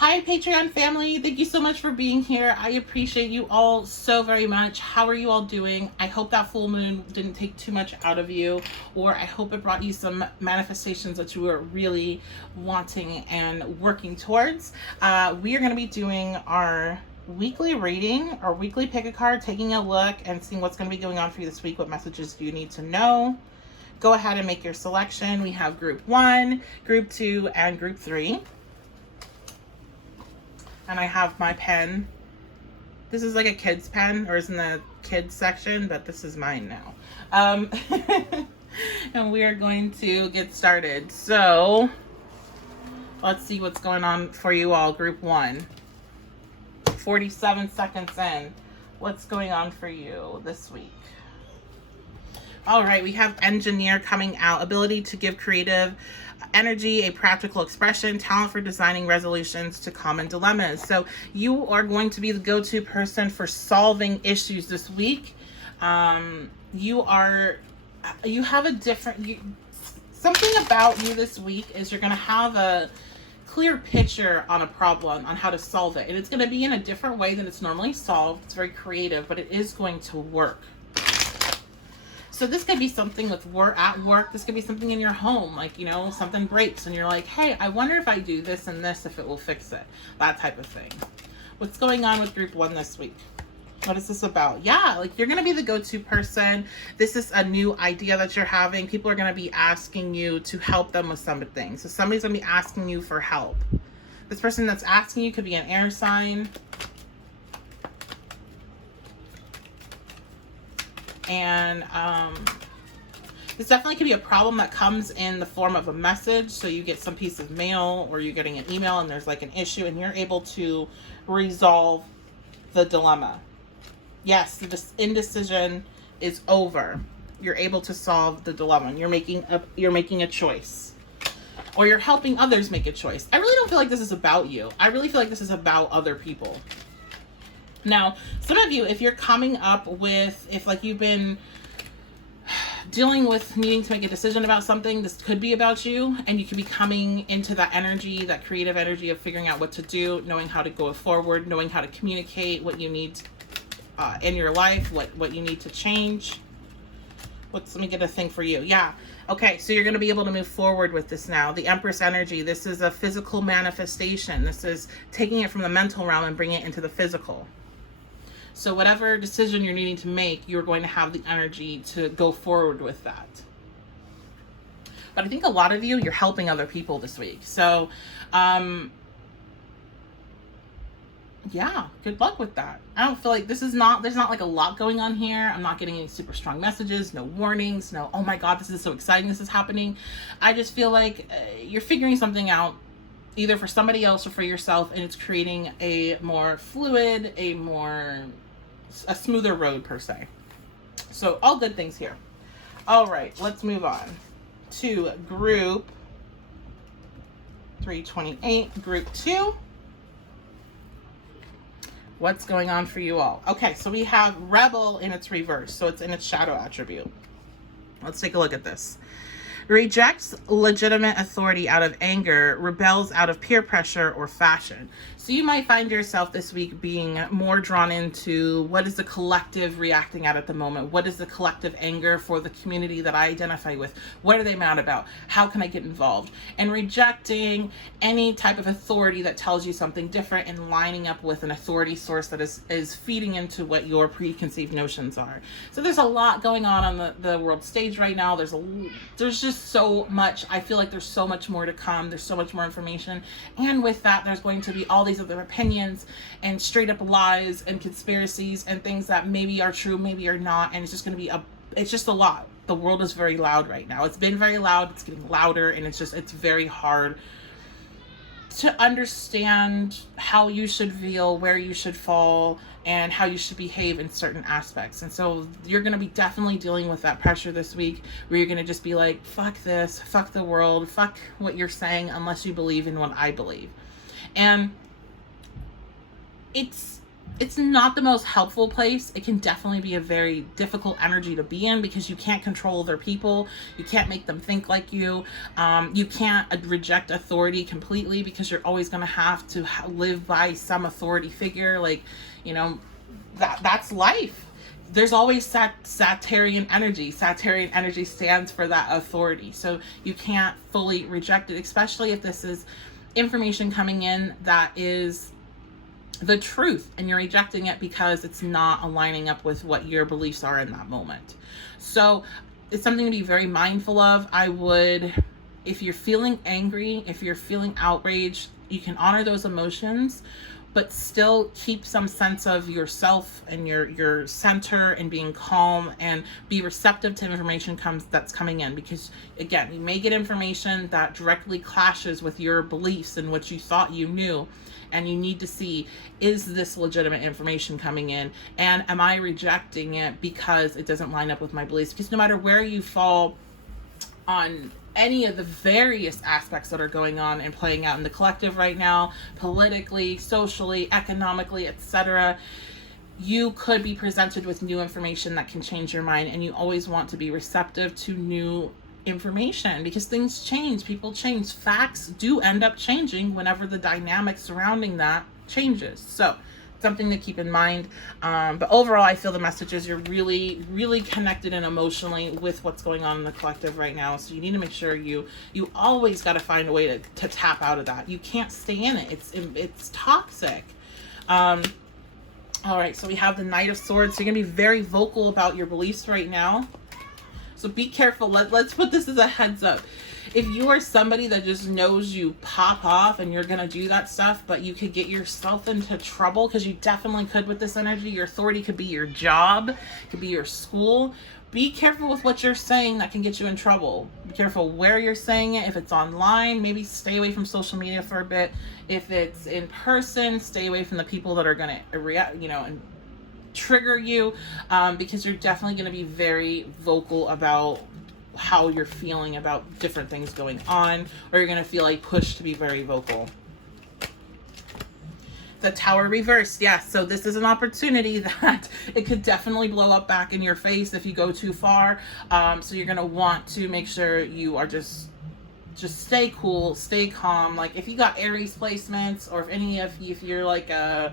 Hi, Patreon family. Thank you so much for being here. I appreciate you all so very much. How are you all doing? I hope that full moon didn't take too much out of you, or I hope it brought you some manifestations that you were really wanting and working towards. We are going to be doing our weekly reading, our weekly pick a card, taking a look and seeing what's going to be going on for you this week. What messages do you need to know? Go ahead and make your selection. We have group 1, group 2, and group 3. And I have my pen. This is like a kid's pen, or is in the kids section, but this is mine now. And we are going to get started. So let's see what's going on for you all. Group 1, 47 seconds in. What's going on for you this week? All right, we have engineer coming out. Ability to give creative energy, a practical expression, talent for designing resolutions to common dilemmas. So you are going to be the go-to person for solving issues this week. You have a different, something about you this week is you're going to have a clear picture on a problem, on how to solve it. And it's going to be in a different way than it's normally solved. It's very creative, but it is going to work. So this could be something with work at work. This could be something in your home, like, you know, something breaks and you're like, hey, I wonder if I do this and this, if it will fix it. That type of thing. What's going on with group 1 this week? What is this about? Yeah, like you're going to be the go-to person. This is a new idea that you're having. People are going to be asking you to help them with some things. So somebody's going to be asking you for help. This person that's asking you could be an air sign. And this definitely could be a problem that comes in the form of a message. So you get some piece of mail or you're getting an email and there's like an issue and you're able to resolve the dilemma. Yes, the indecision is over. You're able to solve the dilemma and you're making a choice. Or you're helping others make a choice. I really don't feel like this is about you. I really feel like this is about other people. Now, some of you, if you're coming up with, if like you've been dealing with needing to make a decision about something, this could be about you, and you could be coming into that energy, that creative energy of figuring out what to do, knowing how to go forward, knowing how to communicate what you need in your life, what you need to change. Let me get a thing for you. Yeah. Okay, so you're going to be able to move forward with this now. The Empress energy, this is a physical manifestation. This is taking it from the mental realm and bringing it into the physical. So whatever decision you're needing to make, you're going to have the energy to go forward with that. But I think a lot of you, you're helping other people this week. So, yeah, good luck with that. I don't feel like there's not like a lot going on here. I'm not getting any super strong messages, no warnings, no, oh my God, this is so exciting, this is happening. I just feel like you're figuring something out, either for somebody else or for yourself, and it's creating a more fluid, a smoother road per se. So all good things here. All right, let's move on to group 328, group 2. What's going on for you all? Okay, so we have Rebel in its reverse, so it's in its shadow attribute. Let's take a look at this. Rejects legitimate authority out of anger, rebels out of peer pressure or fashion. So you might find yourself this week being more drawn into what is the collective reacting at the moment? What is the collective anger for the community that I identify with? What are they mad about? How can I get involved? And rejecting any type of authority that tells you something different and lining up with an authority source that is feeding into what your preconceived notions are. So there's a lot going on the world stage right now. There's just so much. I feel like there's so much more to come. There's so much more information. And with that, there's going to be all these other opinions and straight up lies and conspiracies and things that maybe are true, maybe are not. And it's just going to be it's just a lot. The world is very loud right now. It's been very loud. It's getting louder. And it's very hard to understand how you should feel, where you should fall, and how you should behave in certain aspects. And so you're going to be definitely dealing with that pressure this week, where you're going to just be like, fuck this, fuck the world, fuck what you're saying, unless you believe in what I believe. And it's It's not the most helpful place. It can definitely be a very difficult energy to be in because you can't control other people. You can't make them think like you. You can't reject authority completely because you're always going to have to live by some authority figure. Like, you know, that's life. There's always Sagittarian energy. Sagittarian energy stands for that authority. So you can't fully reject it, especially if this is information coming in that is the truth and you're rejecting it because it's not aligning up with what your beliefs are in that moment. So it's something to be very mindful of. I would, if you're feeling angry, if you're feeling outraged, you can honor those emotions, but still keep some sense of yourself and your center and being calm and be receptive to information that's coming in. Because again, you may get information that directly clashes with your beliefs and what you thought you knew. And you need to see, is this legitimate information coming in? And am I rejecting it because it doesn't line up with my beliefs? Because no matter where you fall on any of the various aspects that are going on and playing out in the collective right now, politically, socially, economically, etc., you could be presented with new information that can change your mind. And you always want to be receptive to new information because things change, people change, facts do end up changing whenever the dynamic surrounding that changes. So something to keep in mind. But overall, I feel the messages, you're really connected and emotionally with what's going on in the collective right now. So you need to make sure you always got to find a way to tap out of that. You can't stay in it. It's toxic. All right, so we have the Knight of Swords. So you're gonna be very vocal about your beliefs right now. So be careful. Let's put this as a heads up. If you are somebody that just knows you pop off and you're going to do that stuff, but you could get yourself into trouble, because you definitely could with this energy. Your authority could be your job, could be your school. Be careful with what you're saying that can get you in trouble. Be careful where you're saying it. If it's online, maybe stay away from social media for a bit. If it's in person, stay away from the people that are going to react, and trigger you, because you're definitely going to be very vocal about how you're feeling about different things going on, or you're going to feel like pushed to be very vocal. The Tower reversed. Yes, so this is an opportunity that it could definitely blow up back in your face if you go too far. So you're going to want to make sure you are just stay cool, stay calm. Like if you got Aries placements, or if you're like a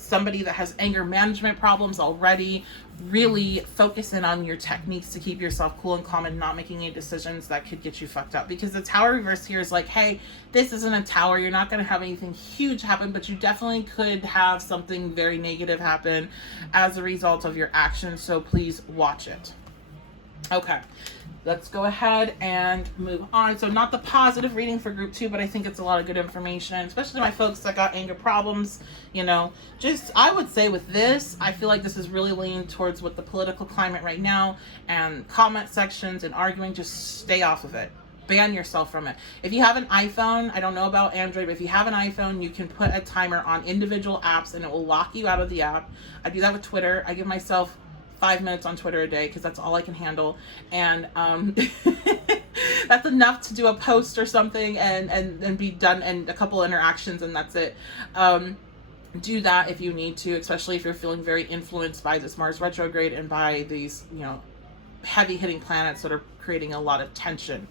somebody that has anger management problems already, really focus in on your techniques to keep yourself cool and calm and not making any decisions that could get you fucked up. Because the Tower reverse here is like, hey, this isn't a tower. You're not going to have anything huge happen, but you definitely could have something very negative happen as a result of your actions. So please watch it. Okay. Let's go ahead and move on. So not the positive reading for group 2, but I think it's a lot of good information, especially my folks that got anger problems. I would say with this, I feel like this is really leaning towards what the political climate right now, and comment sections and arguing, just stay off of it. Ban yourself from it. If you have an iPhone, I don't know about Android, but if you have an iPhone, you can put a timer on individual apps and it will lock you out of the app. I do that with Twitter. I give myself 5 minutes on Twitter a day because that's all I can handle, and that's enough to do a post or something and be done, and a couple interactions, and that's it. Do that if you need to, especially if you're feeling very influenced by this Mars retrograde and by these heavy hitting planets that are creating a lot of tension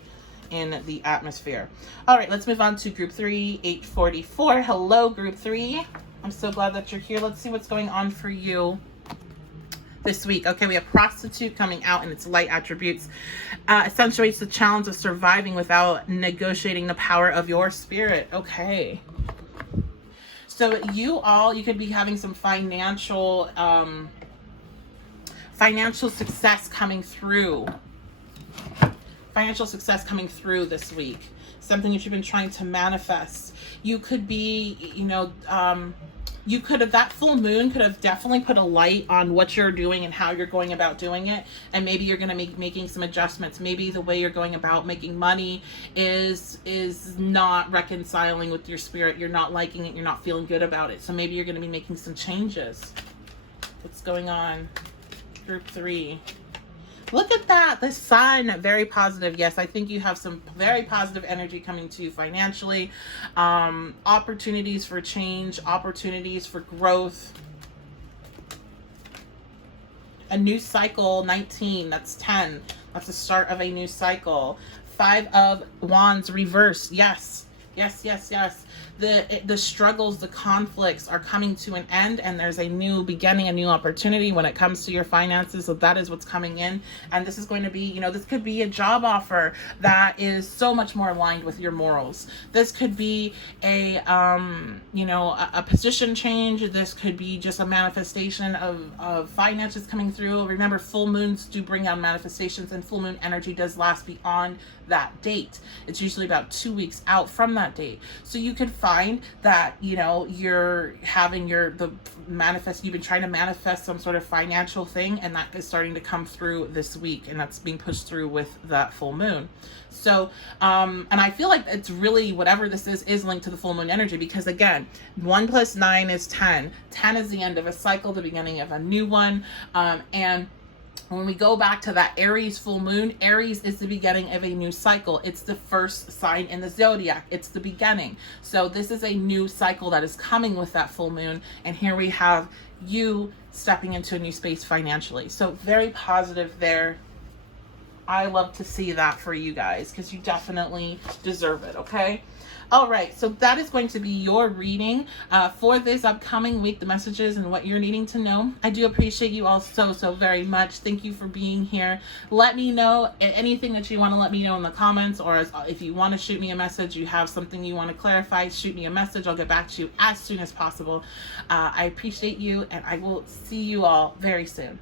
in the atmosphere. All right, let's move on to group 3, 844. Hello, group 3. I'm so glad that you're here. Let's see what's going on for you this week. Okay, we have prostitute coming out in its light attributes. Accentuates the challenge of surviving without negotiating the power of your spirit. Okay. So you could be having some financial success coming through. Financial success coming through this week. Something that you've been trying to manifest. You could be, that full moon could have definitely put a light on what you're doing and how you're going about doing it. And maybe you're going to be making some adjustments. Maybe the way you're going about making money is not reconciling with your spirit. You're not liking it. You're not feeling good about it. So maybe you're going to be making some changes. What's going on? Group 3. Look at that. The sun, very positive. Yes, I think you have some very positive energy coming to you financially. Opportunities for change, opportunities for growth. A new cycle, 19, that's 10. That's the start of a new cycle. 5 of Wands reverse. Yes. Yes, yes, yes. The struggles, the conflicts are coming to an end, and there's a new beginning, a new opportunity when it comes to your finances. So that is what's coming in. And this is going to be, you know, this could be a job offer that is so much more aligned with your morals. This could be a, you know, a position change. This could be just a manifestation of finances coming through. Remember, full moons do bring out manifestations, and full moon energy does last beyond that date. It's usually about 2 weeks out from that date. So you could find that, you know, you're having you've been trying to manifest some sort of financial thing, and that is starting to come through this week, and that's being pushed through with that full moon. So, and I feel like it's really, whatever this is linked to the full moon energy, because again, 1 + 9 is 10. 10 is the end of a cycle, the beginning of a new one. And when we go back to that Aries full moon, Aries is the beginning of a new cycle. It's the first sign in the zodiac. It's the beginning. So this is a new cycle that is coming with that full moon. And here we have you stepping into a new space financially. So very positive there. I love to see that for you guys, because you definitely deserve it, okay? All right, so that is going to be your reading for this upcoming week, the messages and what you're needing to know. I do appreciate you all so very much. Thank you for being here. Let me know anything that you want to let me know in the comments, or if you want to shoot me a message, you have something you want to clarify, shoot me a message. I'll get back to you as soon as possible. I appreciate you, and I will see you all very soon.